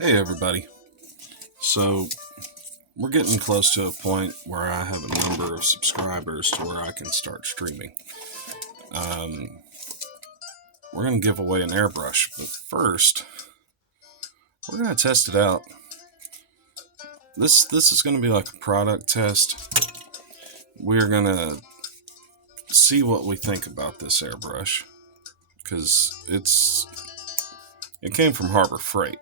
Hey everybody. So we're getting close to a point where I have a number of subscribers to where I can start streaming. We're going to give away an airbrush, but first we're going to test it out. This is going to be like a product test. We're going to see what we think about this airbrush because it came from Harbor Freight.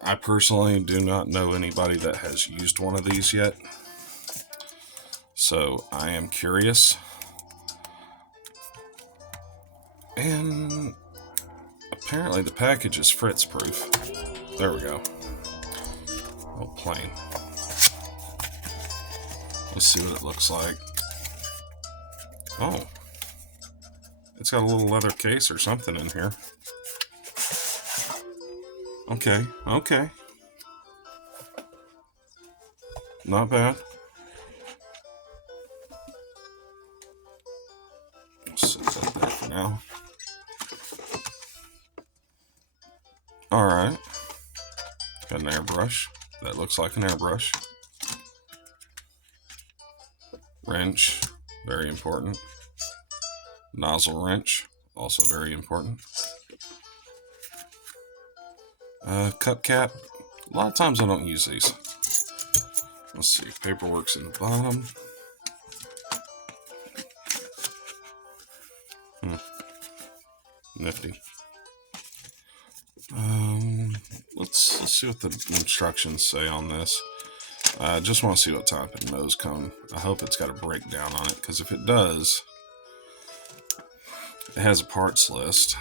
I personally do not know anybody that has used one of these yet, so I am curious. And apparently the package is Fritz proof. There we go. Oh, plain. Let's see what it looks like. Oh, it's got a little leather case or something in here. Okay. Not bad. Set that there for now. Alright. Got an airbrush. That looks like an airbrush. Wrench. Very important. Nozzle wrench. Also very important. Cup cap. A lot of times I don't use these. Let's see. Paperwork's in the bottom. Nifty. Let's see what the instructions say on this. I just want to see what type of nose cone. I hope it's got a breakdown on it, because if it does, it has a parts list.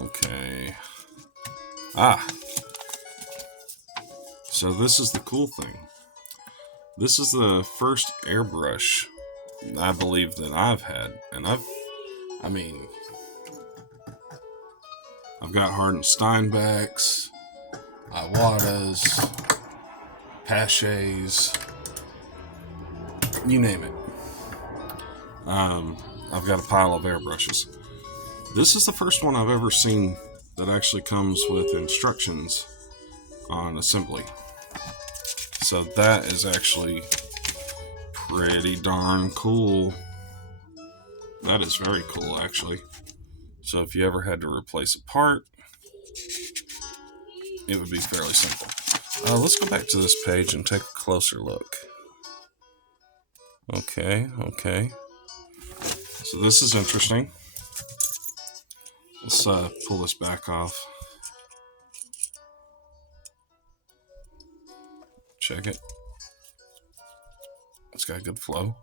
Okay. So this is the cool thing. This is the first airbrush I believe that I've had, and I've got Hard & Steinbecks, Iwatas, Paches, you name it. I've got a pile of airbrushes. This is the first one I've ever seen that actually comes with instructions on assembly. So that is actually pretty darn cool. That is very cool, actually. So if you ever had to replace a part, it would be fairly simple. Let's go back to this page and take a closer look. Okay. So this is interesting. Let's pull this back off. Check it. It's got good flow.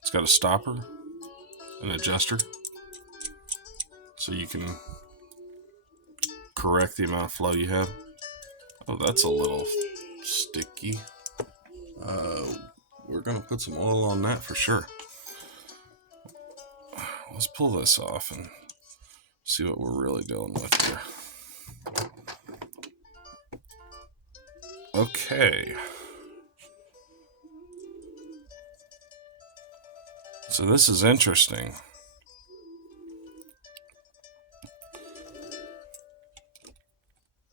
It's got a stopper, an adjuster, so you can correct the amount of flow you have. Oh, that's a little sticky. We're gonna put some oil on that for sure. Let's pull this off and see what we're really dealing with here. Okay. So this is interesting.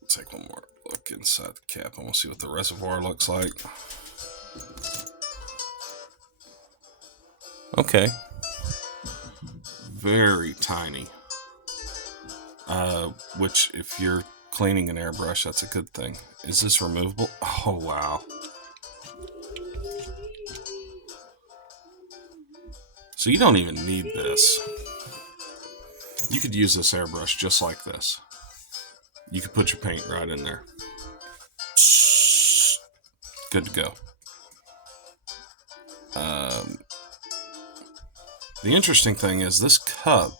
Take one more look inside the cap and we'll see what the reservoir looks like. Okay. Very tiny. Which, if you're cleaning an airbrush, that's a good thing. Is this removable? Oh, wow. So you don't even need this. You could use this airbrush just like this. You could put your paint right in there. Good to go. The interesting thing is this cup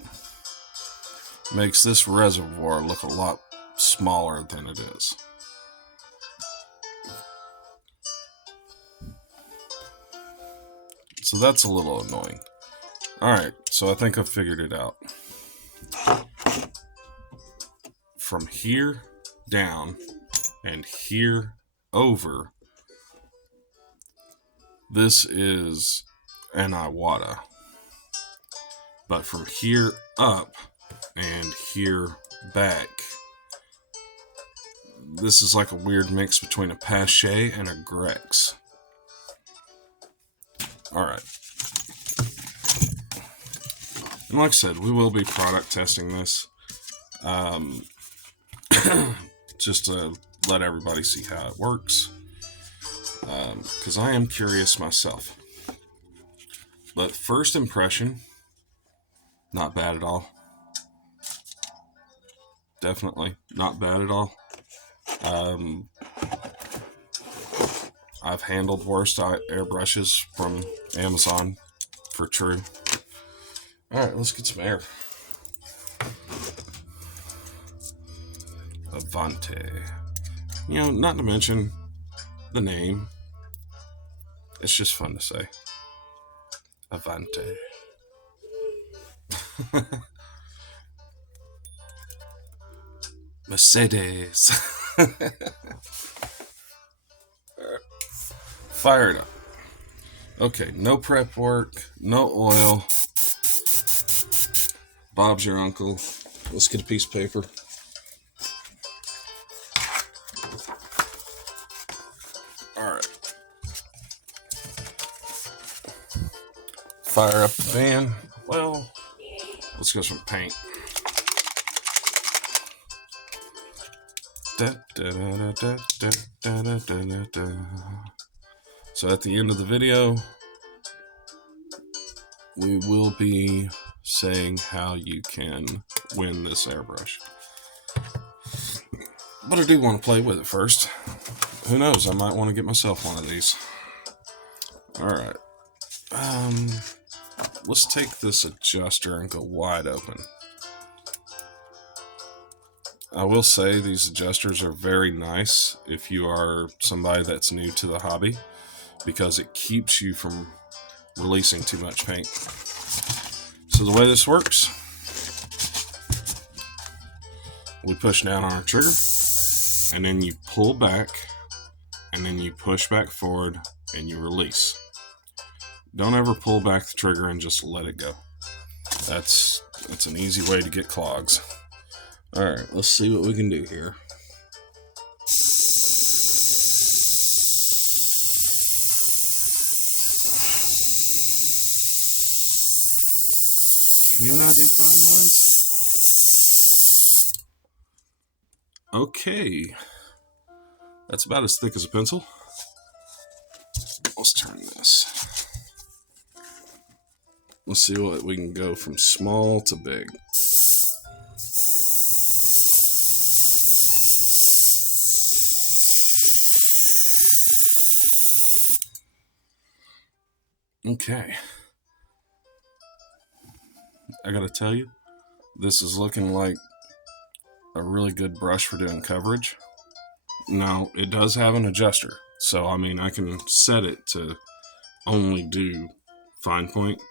makes this reservoir look a lot smaller than it is. So that's a little annoying. Alright, so I think I've figured it out. from here down and here over, this is an Iwata. But from here up and here back, this is like a weird mix between a Pache and a Grex. Alright. And like I said, we will be product testing this. Just to let everybody see how it works. Because I am curious myself. But first impression, not bad at all. Definitely not bad at all. I've handled worse airbrushes from Amazon, for true. Alright, let's get some air. Avanti. You know, not to mention the name. It's just fun to say. Avanti. Mercedes. Fire it up. Okay, no prep work, no oil. Bob's your uncle. Let's get a piece of paper. Alright. Fire up the fan. Well, let's go some paint. So at the end of the video, we will be saying how you can win this airbrush. But I do want to play with it first. Who knows, I might want to get myself one of these. Alright. Let's take this adjuster and go wide open. I will say these adjusters are very nice if you are somebody that's new to the hobby, because it keeps you from releasing too much paint. So the way this works, we push down on our trigger, and then you pull back, and then you push back forward, and you release. Don't ever pull back the trigger and just let it go. That's an easy way to get clogs. Alright, let's see what we can do here. Can I do fine lines? Okay. That's about as thick as a pencil. Let's turn this. Let's see what we can go from small to big. Okay. I gotta tell you, this is looking like a really good brush for doing coverage. Now, it does have an adjuster, so I mean, I can set it to only do fine point,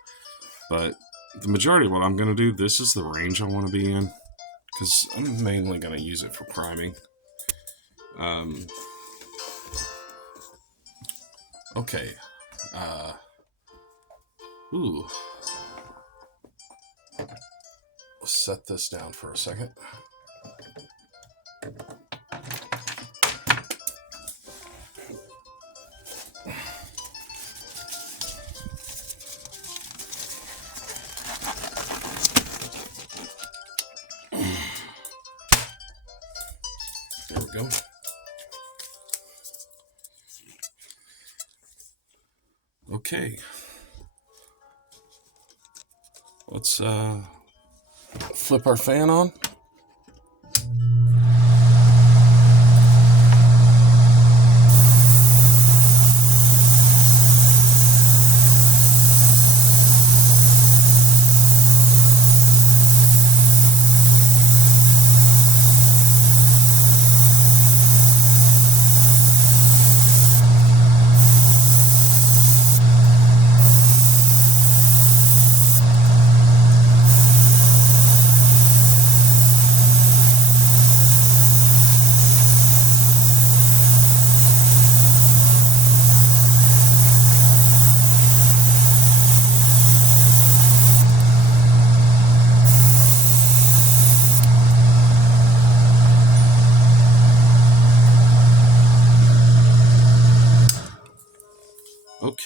but the majority of what I'm gonna do, this is the range I want to be in, because I'm mainly gonna use it for priming. Okay. Ooh. Let's set this down for a second. There we go. Okay. Let's flip our fan on.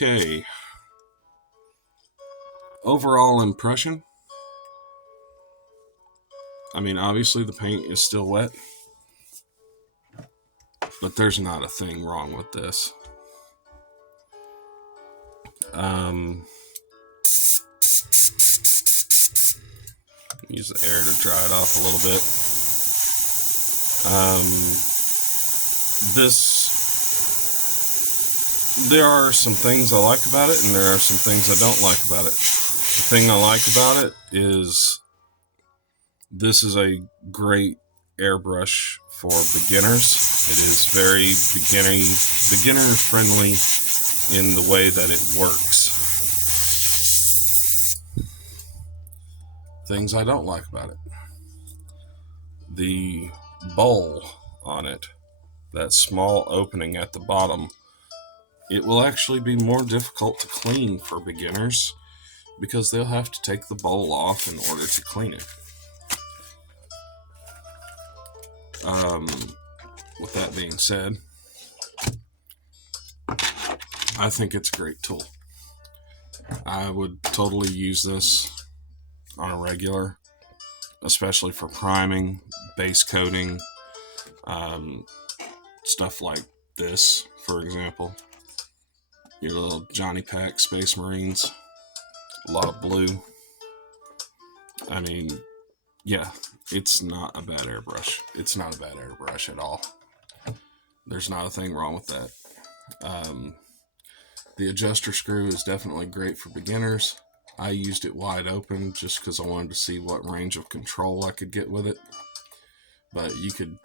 Okay. Overall impression. I mean, obviously the paint is still wet, but there's not a thing wrong with this. Use the air to dry it off a little bit. There are some things I like about it, and there are some things I don't like about it. The thing I like about it is this is a great airbrush for beginners. It is very beginner friendly in the way that it works. Things I don't like about it. The bowl on it, that small opening at the bottom, it will actually be more difficult to clean for beginners because they'll have to take the bowl off in order to clean it. With that being said, I think it's a great tool. I would totally use this on a regular, especially for priming, base coating, stuff like this, for example. Your little Johnny Pack Space Marines, a lot of blue. I mean, yeah, it's not a bad airbrush. It's not a bad airbrush at all. There's not a thing wrong with that. The adjuster screw is definitely great for beginners. I used it wide open just because I wanted to see what range of control I could get with it. But you could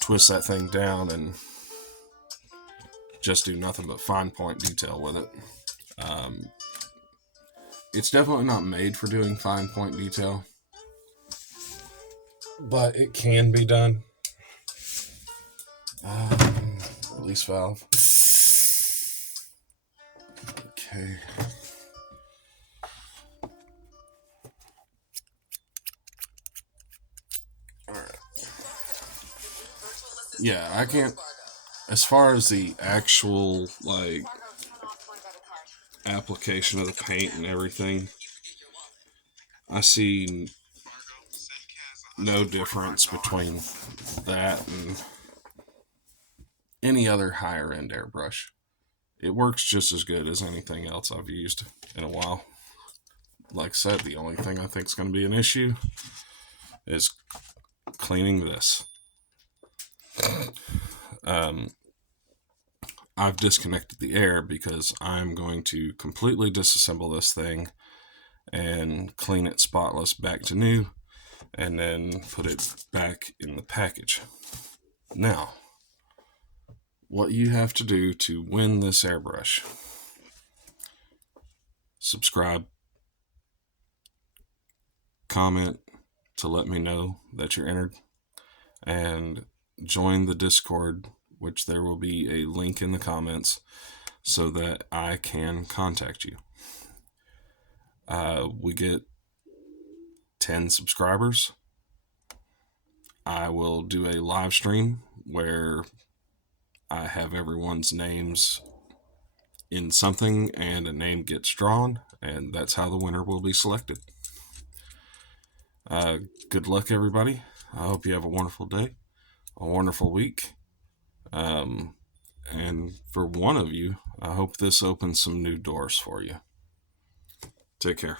twist that thing down and just do nothing but fine point detail with it. It's definitely not made for doing fine point detail, but it can be done. Release valve. Okay. Alright. Yeah, I can't. As far as the actual, like, application of the paint and everything, I see no difference between that and any other higher end airbrush. It works just as good as anything else I've used in a while. Like I said, the only thing I think is going to be an issue is cleaning this. I've disconnected the air because I'm going to completely disassemble this thing and clean it spotless back to new, and then put it back in the package. Now, what you have to do to win this airbrush: subscribe, comment to let me know that you're entered, and join the Discord, which there will be a link in the comments so that I can contact you. We get 10 subscribers. I will do a live stream where I have everyone's names in something and a name gets drawn, and that's how the winner will be selected. Good luck, everybody. I hope you have a wonderful day, a wonderful week. And for one of you, I hope this opens some new doors for you. Take care.